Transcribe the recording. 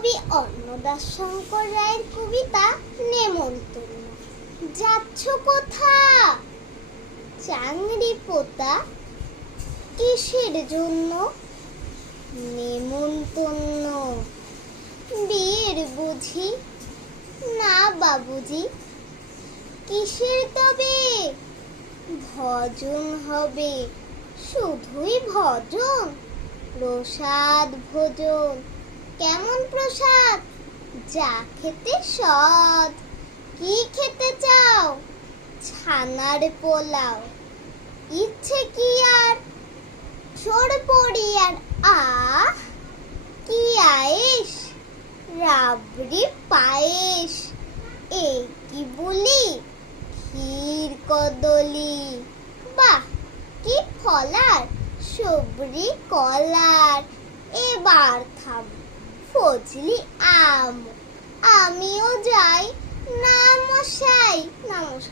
কবি অন্নদাস শঙ্কর রায়ের কবিতা নেমন্তন্ন। যাচ্ছ কোথা? চাংড়ি পোতা। কিসের জন্য? নেমন্তন্ন। বিয়ের বুঝি? না বাবুজি। কিসের তবে? ভজন হবে। শুধুই ভজন? প্রসাদ ভোজন। কেমন প্রসাদ? যা খেতে সদ। কি খেতে চাও? ছানার পোলাও। ইচ্ছে কি আর? সরপড়ি আর আহ কি আয়েশ, রাবড়ি পায়েস। এ কি বলি? ক্ষীর কদলি। বাহ, কি ফলার! সবরি কলার। এবার থাম, ফজলি আম। আমিও যাই না মশাই। নমস্কার।